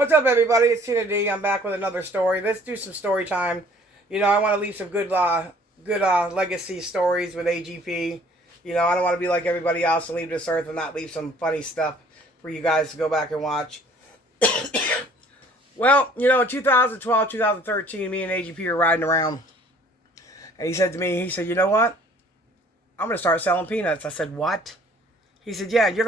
What's up, everybody? It's Tina D. I'm back with another story. Let's do some story time. I want to leave some good legacy stories with AGP. I don't want to be like everybody else and leave this earth and not leave some funny stuff for you guys to go back and watch. Well, in 2012, 2013, me and AGP were riding around, and he said to me, you know what? I'm going to start selling peanuts. I said, what? He said, yeah, you're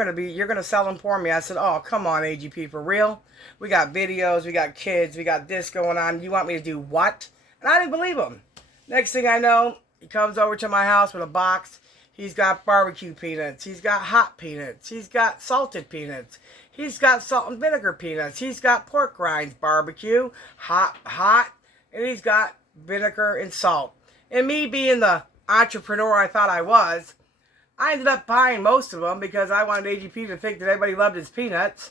gonna sell them for me. I said, oh, come on, AGP, for real? We got videos, we got kids, we got this going on. You want me to do what? And I didn't believe him. Next thing I know, he comes over to my house with a box. He's got barbecue peanuts. He's got hot peanuts. He's got salted peanuts. He's got salt and vinegar peanuts. He's got pork rinds, barbecue, hot, and he's got vinegar and salt. And me being the entrepreneur I thought I was, I ended up buying most of them because I wanted AGP to think that everybody loved his peanuts.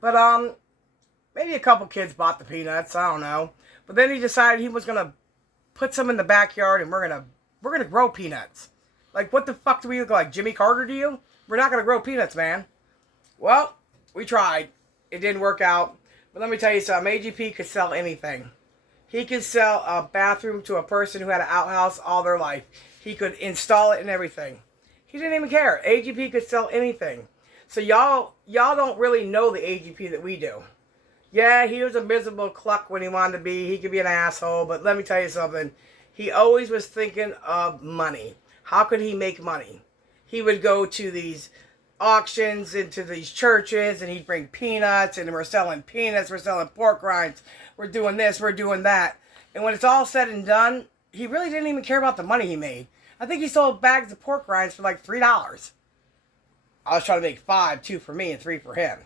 But maybe a couple kids bought the peanuts. I don't know. But then he decided he was gonna put some in the backyard, and we're gonna grow peanuts. Like, what the fuck do we look like, Jimmy Carter to you? We're not gonna grow peanuts, man. Well, we tried. It didn't work out. But let me tell you something. AGP could sell anything. He could sell a bathroom to a person who had an outhouse all their life. He could install it and everything. He didn't even care. AGP could sell anything. So y'all don't really know the AGP that we do. Yeah, he was a miserable cluck when he wanted to be. He could be an asshole, but let me tell you something. He always was thinking of money. How could he make money? He would go to these auctions into these churches, and he'd bring peanuts, and we're selling peanuts, we're selling pork rinds, we're doing this, we're doing that. And when it's all said and done, he really didn't even care about the money he made. I think he sold bags of pork rinds for like $3. I was trying to make 5, 2 for me and 3 for him.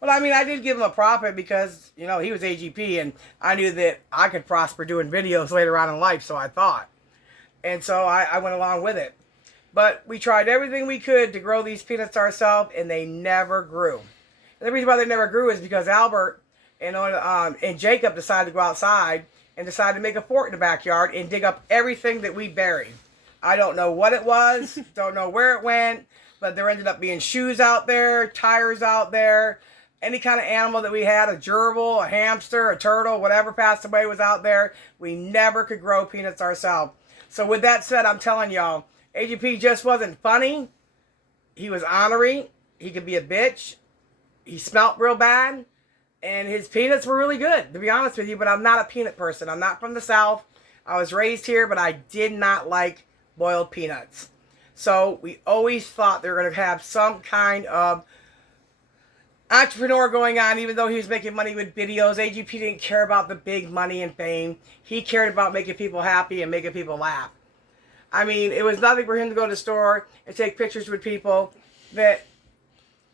But I mean, I did give him a profit because, he was AGP, and I knew that I could prosper doing videos later on in life, so I thought. And so I went along with it. But we tried everything we could to grow these peanuts ourselves, and they never grew. And the reason why they never grew is because Albert and Jacob decided to go outside and decided to make a fort in the backyard and dig up everything that we buried. I don't know what it was, don't know where it went, but there ended up being shoes out there, tires out there, any kind of animal that we had, a gerbil, a hamster, a turtle, whatever passed away was out there. We never could grow peanuts ourselves. So with that said, I'm telling y'all, AGP just wasn't funny. He was ornery. He could be a bitch. He smelt real bad. And his peanuts were really good, to be honest with you, but I'm not a peanut person. I'm not from the South. I was raised here, but I did not like boiled peanuts. So we always thought they were going to have some kind of entrepreneur going on, even though he was making money with videos. AGP didn't care about the big money and fame. He cared about making people happy and making people laugh. I mean, it was nothing for him to go to the store and take pictures with people that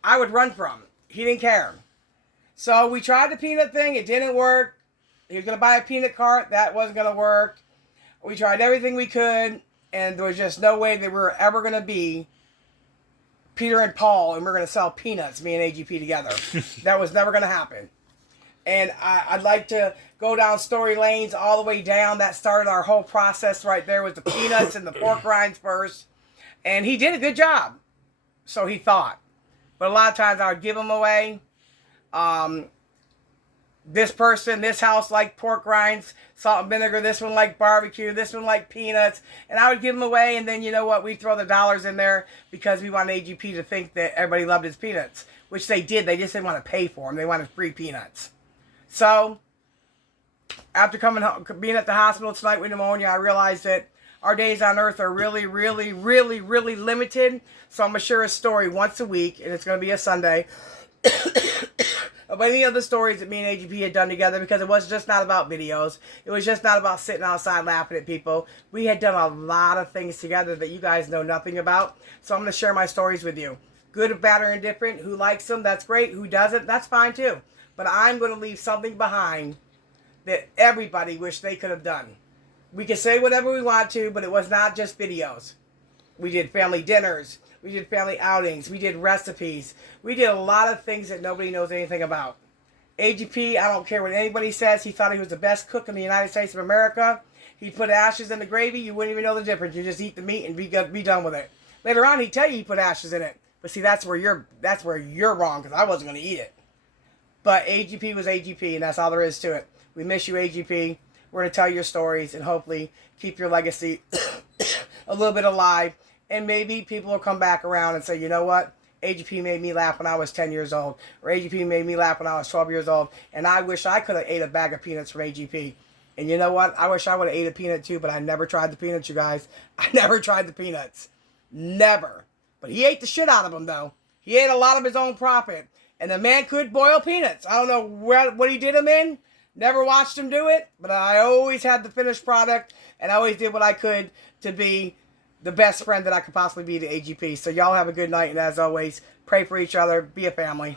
I would run from. He didn't care. So we tried the peanut thing. It didn't work. He was going to buy a peanut cart. That wasn't going to work. We tried everything we could. And there was just no way that we were ever going to be Peter and Paul and we're going to sell peanuts, me and AGP together. That was never going to happen. And I'd like to go down story lanes all the way down. That started our whole process right there with the peanuts and the pork rinds first. And he did a good job. So he thought. But a lot of times I would give them away. This person, this house liked pork rinds, salt and vinegar. This one liked barbecue. This one liked peanuts. And I would give them away. And then, you know what? We'd throw the dollars in there because we wanted AGP to think that everybody loved his peanuts. Which they did. They just didn't want to pay for them. They wanted free peanuts. So, after coming home, being at the hospital tonight with pneumonia, I realized that our days on earth are really, really, really, really limited. So I'm going to share a story once a week. And it's going to be a Sunday. Of any of the stories that me and AGP had done together, because it was just not about videos. It was just not about sitting outside laughing at people. We had done a lot of things together that you guys know nothing about. So I'm going to share my stories with you. Good, bad, or indifferent. Who likes them, that's great. Who doesn't, that's fine too. But I'm going to leave something behind that everybody wished they could have done. We can say whatever we want to, but it was not just videos. We did family dinners. We did family outings. We did recipes. We did a lot of things that nobody knows anything about. AGP, I don't care what anybody says. He thought he was the best cook in the United States of America. He'd put ashes in the gravy. You wouldn't even know the difference. You just eat the meat and be done with it. Later on, he'd tell you he put ashes in it. But see, that's where you're wrong, because I wasn't going to eat it. But AGP was AGP, and that's all there is to it. We miss you, AGP. We're going to tell your stories and hopefully keep your legacy a little bit alive. And maybe people will come back around and say, you know what? AGP made me laugh when I was 10 years old. Or AGP made me laugh when I was 12 years old. And I wish I could have ate a bag of peanuts from AGP. And you know what? I wish I would have ate a peanut too, but I never tried the peanuts, you guys. I never tried the peanuts. Never. But he ate the shit out of them, though. He ate a lot of his own profit. And the man could boil peanuts. I don't know what he did them in. Never watched him do it. But I always had the finished product. And I always did what I could to be the best friend that I could possibly be to AGP. So y'all have a good night. And as always, pray for each other. Be a family.